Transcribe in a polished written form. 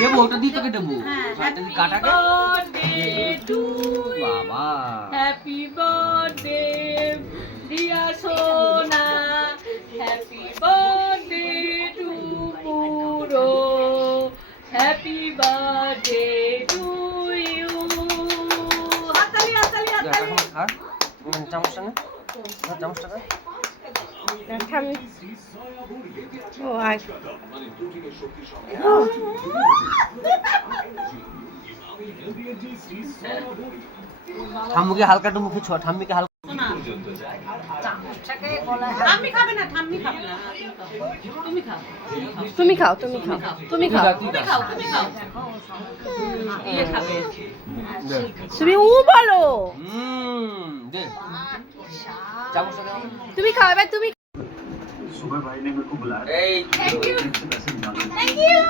দেবো, ওটা দিয়ে তোকে দেবো। কাটাকে বাবা, হ্যাপি বার্থডে ডিয়ার সোনা, হ্যাপি বার্থডে টু পুরো, হ্যাপি বার্থডে টু ইউ। হাততালি হাততালি হাততালি। আর চামচটা নে, চামচটা নে। ঠাম্মুকে হালকা একটু মুখে ছোঁয়া, ঠাম্মিকে হালকা। ঠাম্মি খাবে না, ঠাম্মি খাবে না, তুমি খাও, তুমি খাও, তুমি খাও, তুমি খাও, তুমি খাও, তুমি খাও। ইয়ে খাবে, তুমি ও বলো, দে চামচটা দে। তুমি খাও এবার, তুমি। এই থ্যাংক ইউ, থ্যাংক ইউ।